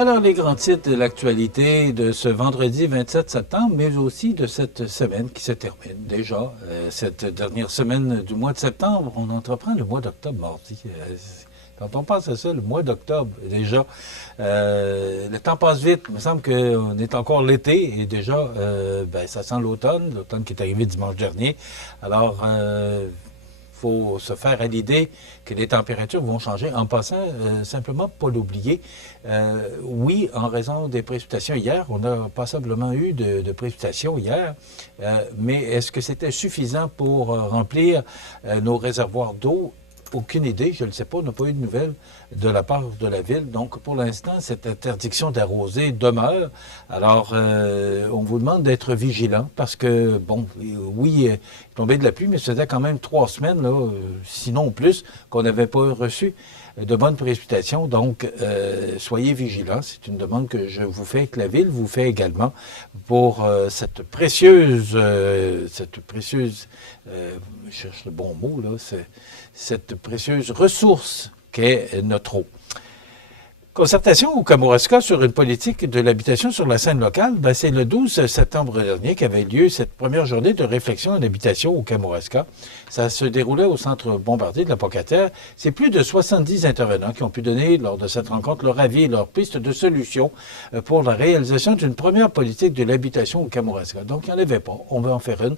Alors, les grands titres de l'actualité de ce vendredi 27 septembre, mais aussi de cette semaine qui se termine déjà. Cette dernière semaine du mois de septembre, on entreprend le mois d'octobre mardi. Quand on pense à ça, le mois d'octobre, déjà, le temps passe vite. Il me semble qu'on est encore l'été et déjà, ça sent l'automne qui est arrivé dimanche dernier. Alors, faut se faire à l'idée que les températures vont changer. En passant, simplement, pas l'oublier, oui, en raison des précipitations hier, on a passablement eu de précipitations hier, mais est-ce que c'était suffisant pour remplir nos réservoirs d'eau? Aucune idée, je ne le sais pas, on n'a pas eu de nouvelles de la part de la Ville. Donc, pour l'instant, cette interdiction d'arroser demeure. Alors, on vous demande d'être vigilant parce que, bon, oui, il tombait de la pluie, mais ça faisait quand même 3 semaines, là, sinon plus, qu'on n'avait pas reçu de bonnes précipitations. Donc, soyez vigilants. C'est une demande que je vous fais et que la Ville vous fait également pour cette précieuse, je cherche le bon mot, là, cette précieuse ressource qu'est notre eau. Concertation au Kamouraska sur une politique de l'habitation sur la scène locale, c'est le 12 septembre dernier qu'avait lieu cette première journée de réflexion en habitation au Kamouraska. Ça se déroulait au centre Bombardier de la Pocatière. C'est plus de 70 intervenants qui ont pu donner lors de cette rencontre leur avis et leur piste de solution pour la réalisation d'une première politique de l'habitation au Kamouraska. Donc, il n'y en avait pas. On va en faire une.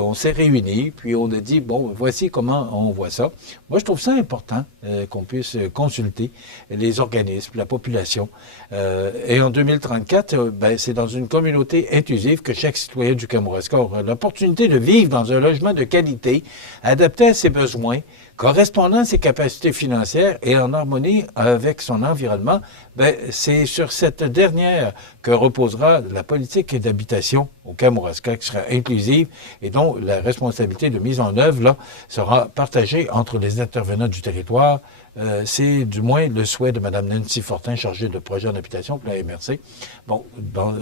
On s'est réunis, puis on a dit, bon, voici comment on voit ça. Moi, je trouve ça important qu'on puisse consulter les organismes, la population. Et en 2034, c'est dans une communauté inclusive que chaque citoyen du Kamouraska aura l'opportunité de vivre dans un logement de qualité, adapté à ses besoins, correspondant à ses capacités financières et en harmonie avec son environnement. C'est sur cette dernière que reposera la politique d'habitation au Kamouraska, qui sera inclusive et dont la responsabilité de mise en œuvre là, sera partagée entre les intervenants du territoire. C'est du moins le souhait de Mme Nancy Fortin, chargée de projet en habitation pour la MRC. Bon,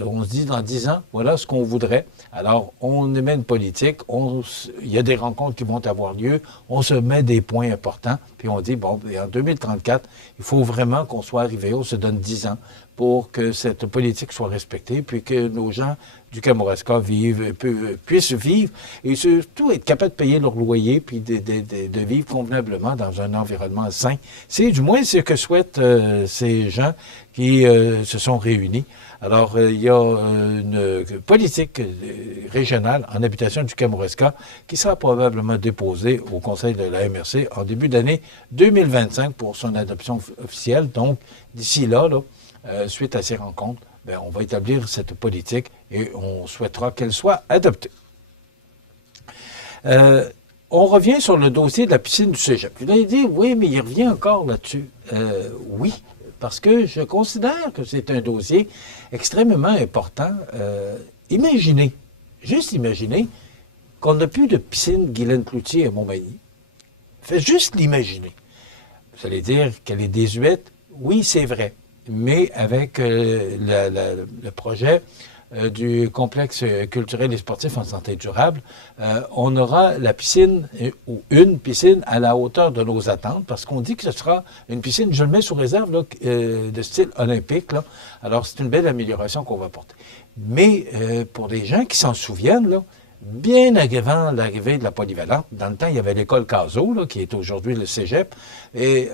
on se dit dans 10 ans, voilà ce qu'on voudrait. Alors, on émet une politique, il y a des rencontres qui vont avoir lieu, on se met des points importants, puis on dit, bon, en 2034, il faut vraiment qu'on soit arrivé, on se donne 10 ans pour que cette politique soit respectée, puis que nos gens du Kamouraska puissent vivre et surtout être capables de payer leur loyer puis de vivre convenablement dans un environnement sain. C'est du moins ce que souhaitent ces gens qui se sont réunis. Alors, il y a une politique régionale en habitation du Kamouraska qui sera probablement déposée au Conseil de la MRC en début d'année 2025 pour son adoption officielle. Donc, d'ici là, suite à ces rencontres, on va établir cette politique et on souhaitera qu'elle soit adoptée. On revient sur le dossier de la piscine du Cégep. Vous allez dire, oui, mais il revient encore là-dessus. Oui, parce que je considère que c'est un dossier extrêmement important. Imaginez, juste imaginez, qu'on n'a plus de piscine Guylaine Cloutier à Montmagny. Faites juste l'imaginer. Vous allez dire qu'elle est désuète. Oui, c'est vrai. Mais avec le projet du complexe culturel et sportif en santé durable, on aura la piscine, ou une piscine à la hauteur de nos attentes, parce qu'on dit que ce sera une piscine, je le mets sous réserve, là, de style olympique. Là. Alors, c'est une belle amélioration qu'on va apporter. Mais pour les gens qui s'en souviennent, là, bien avant l'arrivée de la polyvalente, dans le temps, il y avait l'école Cazot, là, qui est aujourd'hui le Cégep, et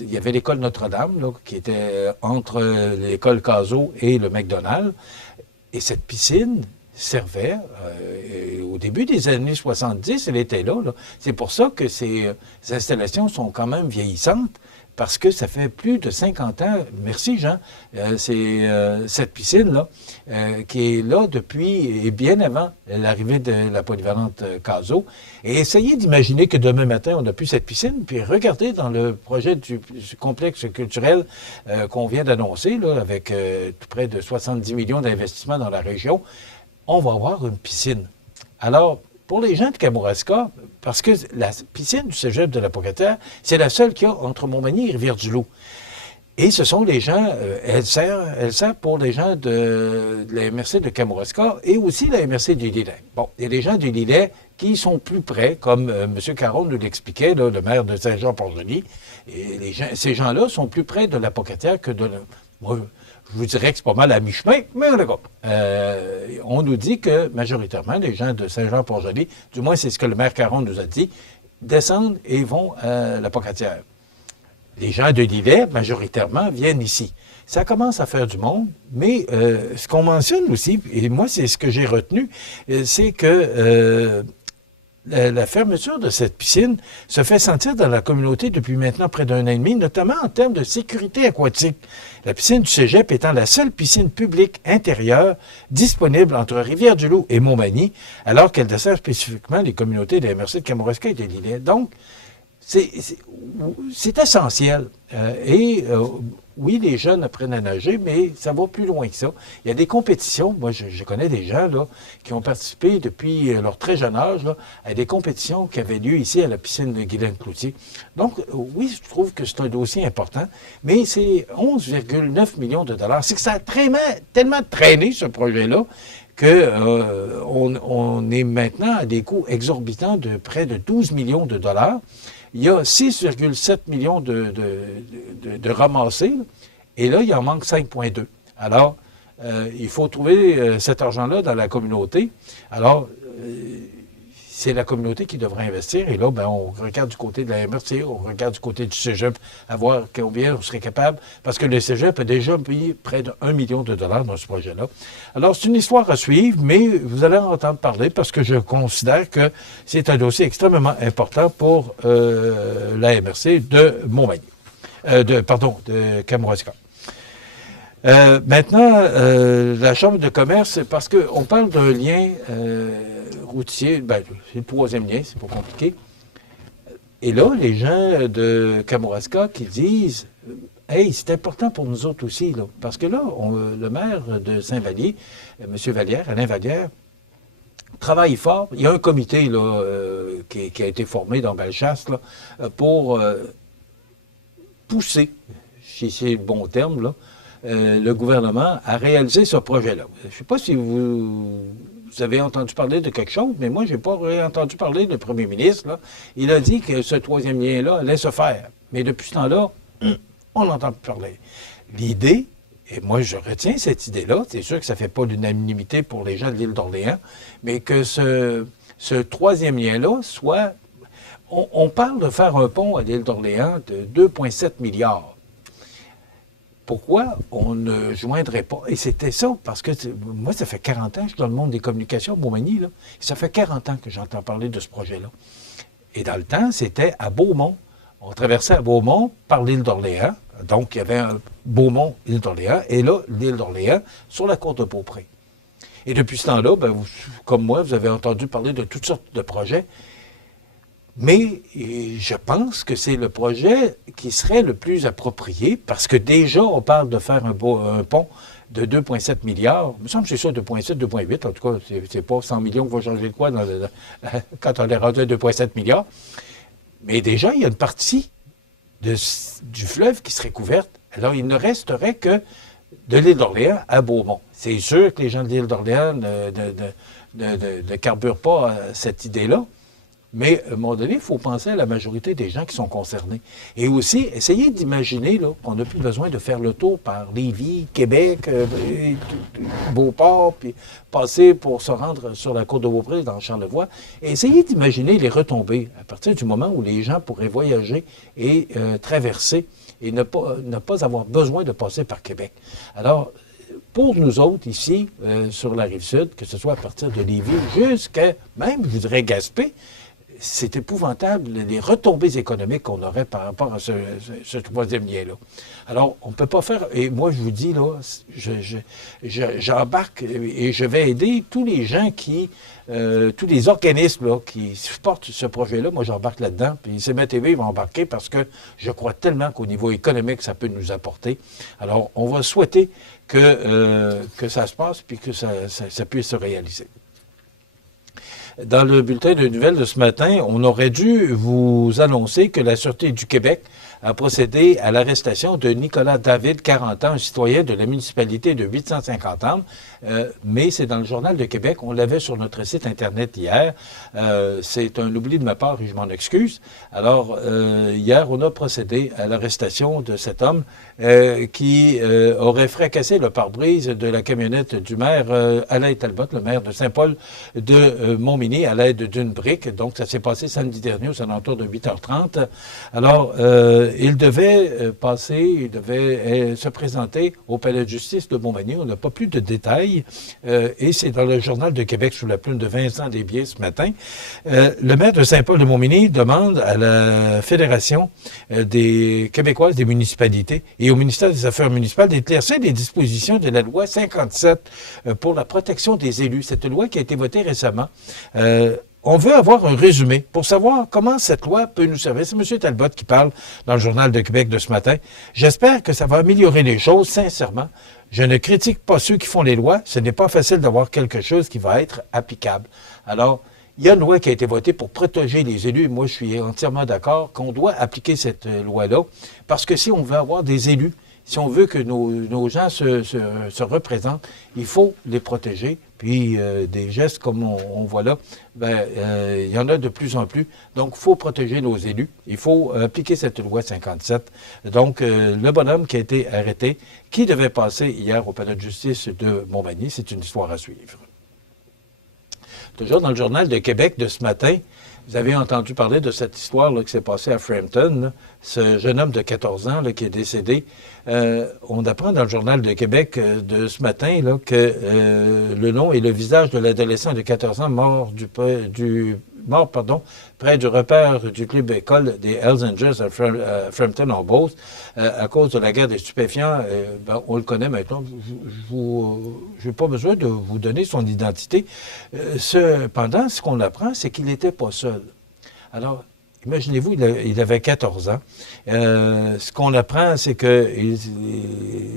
il y avait l'école Notre-Dame, là, qui était entre l'école Cazot et le McDonald's. Et cette piscine servait, au début des années 70, elle était là. C'est pour ça que ces installations sont quand même vieillissantes, parce que ça fait plus de 50 ans, merci Jean, c'est cette piscine-là qui est là depuis et bien avant l'arrivée de la polyvalente Cazot. Et essayez d'imaginer que demain matin, on n'a plus cette piscine, puis regardez dans le projet du complexe culturel qu'on vient d'annoncer, là, avec tout près de 70 millions d'investissements dans la région, on va avoir une piscine. Alors, pour les gens de Kamouraska, parce que la piscine du Cégep de la Pocatière, c'est la seule qu'il y a entre Montmagny et Rivière-du-Loup. Et ce sont les gens, elle sert pour les gens de la MRC de Kamouraska et aussi la MRC du Lillet. Bon, et les gens du Lillet, qui sont plus près, comme M. Caron nous l'expliquait, là, le maire de Saint-Jean-Port-Joli. Et ces gens-là sont plus près de la Pocatière que de la... Moi, je vous dirais que c'est pas mal à mi-chemin, mais en tout cas, on nous dit que majoritairement, les gens de Saint-Jean-Port-Joli, du moins c'est ce que le maire Caron nous a dit, descendent et vont à la Pocatière. Les gens de Lillet, majoritairement, viennent ici. Ça commence à faire du monde, mais ce qu'on mentionne aussi, et moi c'est ce que j'ai retenu, c'est que la fermeture de cette piscine se fait sentir dans la communauté depuis maintenant près d'un an et demi, notamment en termes de sécurité aquatique. La piscine du Cégep étant la seule piscine publique intérieure disponible entre Rivière-du-Loup et Montmagny, alors qu'elle dessert spécifiquement les communautés de la MRC de Kamouraska et de Lillet. Donc, c'est essentiel. Oui, les jeunes apprennent à nager, mais ça va plus loin que ça. Il y a des compétitions. Moi, je connais des gens là, qui ont participé depuis leur très jeune âge là, à des compétitions qui avaient lieu ici à la piscine de Guylaine-Cloutier. Donc, oui, je trouve que c'est un dossier important, mais c'est 11,9 millions de dollars. C'est que ça a tellement traîné, ce projet-là, qu'on est maintenant à des coûts exorbitants de près de 12 millions de dollars. Il y a 6,7 millions de ramassés, et là, il en manque 5,2. Alors, il faut trouver cet argent-là dans la communauté. Alors, c'est la communauté qui devrait investir, et là, ben, on regarde du côté de la MRC, on regarde du côté du Cégep, à voir combien on serait capable, parce que le Cégep a déjà payé près de 1 million de dollars dans ce projet-là. Alors, c'est une histoire à suivre, mais vous allez en entendre parler, parce que je considère que c'est un dossier extrêmement important pour la MRC de Montmagny. De Kamouraska. Maintenant, la Chambre de commerce, parce qu'on parle d'un lien routier, ben, c'est le troisième lien, c'est pas compliqué. Et là, les gens de Kamouraska qui disent « Hey, c'est important pour nous autres aussi, là. » Parce que là, le maire de Saint-Vallier, M. Vallière, Alain Vallière, travaille fort. Il y a un comité là, qui a été formé dans Bellechasse là, pour pousser, si c'est le bon terme, là, le gouvernement à réaliser ce projet-là. Je ne sais pas si vous avez entendu parler de quelque chose, mais moi, je n'ai pas entendu parler du premier ministre. Là. Il a dit que ce troisième lien-là allait se faire. Mais depuis ce temps-là, on n'entend plus parler. L'idée, et moi, je retiens cette idée-là, c'est sûr que ça ne fait pas l'unanimité pour les gens de l'île d'Orléans, mais que ce troisième lien-là soit... On parle de faire un pont à l'île d'Orléans de 2,7 milliards. Pourquoi on ne joindrait pas? Et c'était ça, parce que moi, ça fait 40 ans que je suis dans le monde des communications, Montmagny, là. Ça fait 40 ans que j'entends parler de ce projet-là. Et dans le temps, c'était à Beaumont. On traversait à Beaumont par l'île d'Orléans. Donc, il y avait un Beaumont, l'île d'Orléans, et là, l'île d'Orléans, sur la côte de Beaupré. Et depuis ce temps-là, ben, comme moi, vous avez entendu parler de toutes sortes de projets. Mais je pense que c'est le projet qui serait le plus approprié parce que déjà, on parle de faire un pont de 2,7 milliards. Il me semble que c'est ça, 2,7, 2,8. En tout cas, c'est pas 100 millions qui va changer de quoi quand on est rendu à 2,7 milliards. Mais déjà, il y a une partie du fleuve qui serait couverte. Alors, il ne resterait que de l'île d'Orléans à Beaumont. C'est sûr que les gens de l'île d'Orléans ne carburent pas à cette idée-là. Mais à un moment donné, il faut penser à la majorité des gens qui sont concernés. Et aussi, essayez d'imaginer qu'on n'a plus besoin de faire le tour par Lévis, Québec, Beauport, puis passer pour se rendre sur la côte de Beaupré, dans Charlevoix. Et essayez d'imaginer les retombées à partir du moment où les gens pourraient voyager et traverser et ne pas avoir besoin de passer par Québec. Alors, pour nous autres, ici, sur la Rive-Sud, que ce soit à partir de Lévis jusqu'à même, je dirais, Gaspé, c'est épouvantable les retombées économiques qu'on aurait par rapport à ce troisième lien-là. Alors, on ne peut pas faire... Et moi, je vous dis, là, j'embarque et je vais aider tous les gens tous les organismes là, qui supportent ce projet-là. Moi, j'embarque là-dedans. Puis CMA-TV va embarquer parce que je crois tellement qu'au niveau économique, ça peut nous apporter. Alors, on va souhaiter que ça se passe puis que ça puisse se réaliser. Dans le bulletin de nouvelles de ce matin, on aurait dû vous annoncer que la Sûreté du Québec a procédé à l'arrestation de Nicolas David, 40 ans, un citoyen de la municipalité de 850 âmes. Mais c'est dans le Journal de Québec. On l'avait sur notre site Internet hier. C'est un oubli de ma part et je m'en excuse. Alors, hier, on a procédé à l'arrestation de cet homme qui aurait fracassé le pare-brise de la camionnette du maire Alain Talbot, le maire de Saint-Paul de Montmagny, à l'aide d'une brique. Donc, ça s'est passé samedi dernier aux alentours de 8h30. Alors, il devait se présenter au palais de justice de Montmagny. On n'a pas plus de détails. Et c'est dans le Journal de Québec sous la plume de Vincent Desbiens ce matin. Le maire de Saint-Paul de Montmagny demande à la Fédération des Québécoises des municipalités et au ministère des Affaires municipales d'éclaircir les dispositions de la loi 57 pour la protection des élus. Cette loi qui a été votée récemment. On veut avoir un résumé pour savoir comment cette loi peut nous servir. C'est M. Talbot qui parle dans le Journal de Québec de ce matin. J'espère que ça va améliorer les choses, sincèrement. Je ne critique pas ceux qui font les lois. Ce n'est pas facile d'avoir quelque chose qui va être applicable. Alors, il y a une loi qui a été votée pour protéger les élus. Moi, je suis entièrement d'accord qu'on doit appliquer cette loi-là. Parce que si on veut avoir des élus, si on veut que nos gens se représentent, il faut les protéger. Puis des gestes comme on voit là, il y en a de plus en plus. Donc, il faut protéger nos élus. Il faut appliquer cette loi 57. Donc, le bonhomme qui a été arrêté, qui devait passer hier au palais de justice de Montmagny, c'est une histoire à suivre. Toujours dans le Journal de Québec de ce matin, vous avez entendu parler de cette histoire là, qui s'est passée à Frampton, là. Ce jeune homme de 14 ans là, qui est décédé. On apprend dans le Journal de Québec de ce matin là, que le nom et le visage de l'adolescent de 14 ans mort près du repère du club école des Hells Angels à Frampton en Beauce, à cause de la guerre des stupéfiants. On le connaît maintenant. Je n'ai pas besoin de vous donner son identité. Cependant, ce qu'on apprend, c'est qu'il n'était pas seul. Alors, imaginez-vous, il avait 14 ans. Ce qu'on apprend, c'est que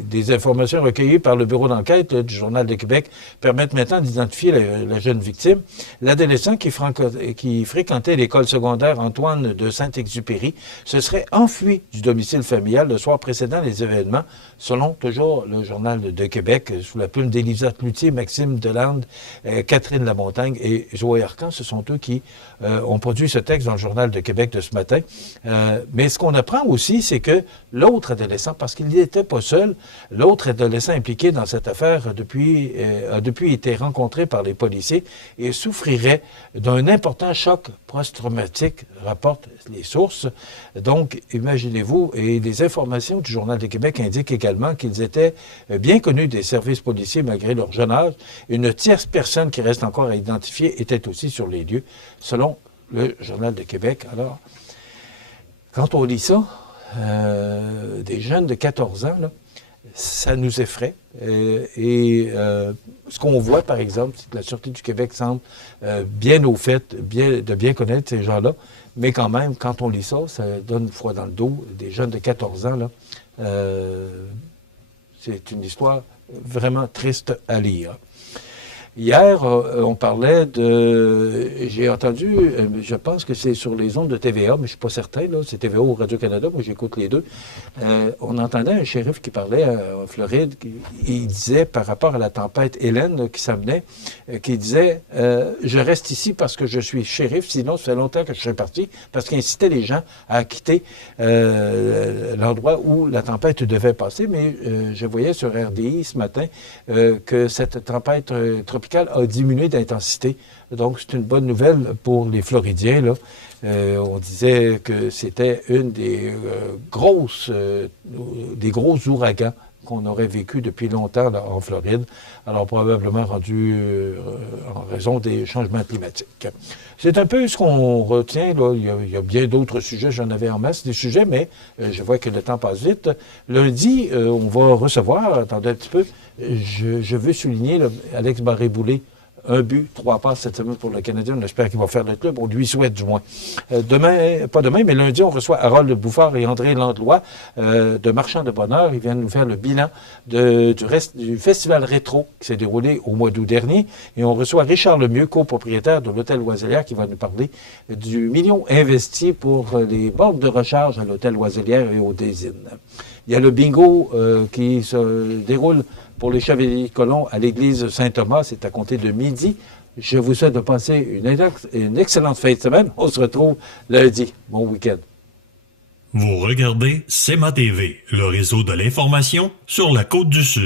des informations recueillies par le bureau d'enquête du Journal de Québec permettent maintenant d'identifier la jeune victime. L'adolescent qui fréquentait l'école secondaire Antoine de Saint-Exupéry se serait enfui du domicile familial le soir précédent les événements, selon toujours le Journal de Québec, sous la plume d'Élisa Cloutier, Maxime Delalande, Catherine Lamontagne et Joël Arcan. Ce sont eux qui ont produit ce texte dans le Journal de Québec de ce matin. Mais ce qu'on apprend aussi, c'est que l'autre adolescent, parce qu'il n'était pas seul, l'autre adolescent impliqué dans cette affaire a depuis été rencontré par les policiers et souffrirait d'un important choc post-traumatique, rapportent les sources. Donc, imaginez-vous, et les informations du Journal de Québec indiquent également qu'ils étaient bien connus des services policiers malgré leur jeune âge. Une tierce personne qui reste encore à identifier était aussi sur les lieux, selon le Journal de Québec. Alors, quand on lit ça, des jeunes de 14 ans, là, ça nous effraie. Ce qu'on voit, par exemple, c'est que la Sûreté du Québec semble bien au fait, de bien connaître ces gens-là, mais quand même, quand on lit ça, ça donne froid dans le dos. Des jeunes de 14 ans, là, c'est une histoire vraiment triste à lire. Hier, on parlait j'ai entendu, je pense que c'est sur les ondes de TVA, mais je ne suis pas certain, là, c'est TVA ou Radio-Canada, moi j'écoute les deux. On entendait un shérif qui parlait en Floride, il disait par rapport à la tempête Hélène là, qui s'amenait, qui disait « Je reste ici parce que je suis shérif, sinon ça fait longtemps que je serais parti », parce qu'il incitait les gens à quitter l'endroit où la tempête devait passer. Mais je voyais sur RDI ce matin que cette tempête tropicale a diminué d'intensité. Donc, c'est une bonne nouvelle pour les Floridiens, là. On disait que c'était une des gros ouragans qu'on aurait vécu depuis longtemps là, en Floride, alors probablement rendu en raison des changements climatiques. C'est un peu ce qu'on retient. Là. Il y a bien d'autres sujets, j'en avais en masse des sujets, mais je vois que le temps passe vite. Lundi, on va recevoir, attendez un petit peu, je veux souligner, là, Alex Barré-Boulet 1 but, 3 passes cette semaine pour le Canadien. On espère qu'il va faire le club. On lui souhaite du moins. Pas demain, mais lundi, on reçoit Harold Bouffard et André Landlois de Marchand de Bonheur. Ils viennent nous faire le bilan du festival rétro qui s'est déroulé au mois d'août dernier. Et on reçoit Richard Lemieux, copropriétaire de l'Hôtel Loiselière, qui va nous parler du million investi pour les bornes de recharge à l'Hôtel Loiselière et au Désine. Il y a le bingo qui se déroule pour les Chevaliers Colons à l'église Saint-Thomas. C'est à compter de midi. Je vous souhaite de passer une excellente fin de semaine. On se retrouve lundi. Bon week-end. Vous regardez CEMA TV, le réseau de l'information sur la Côte-du-Sud.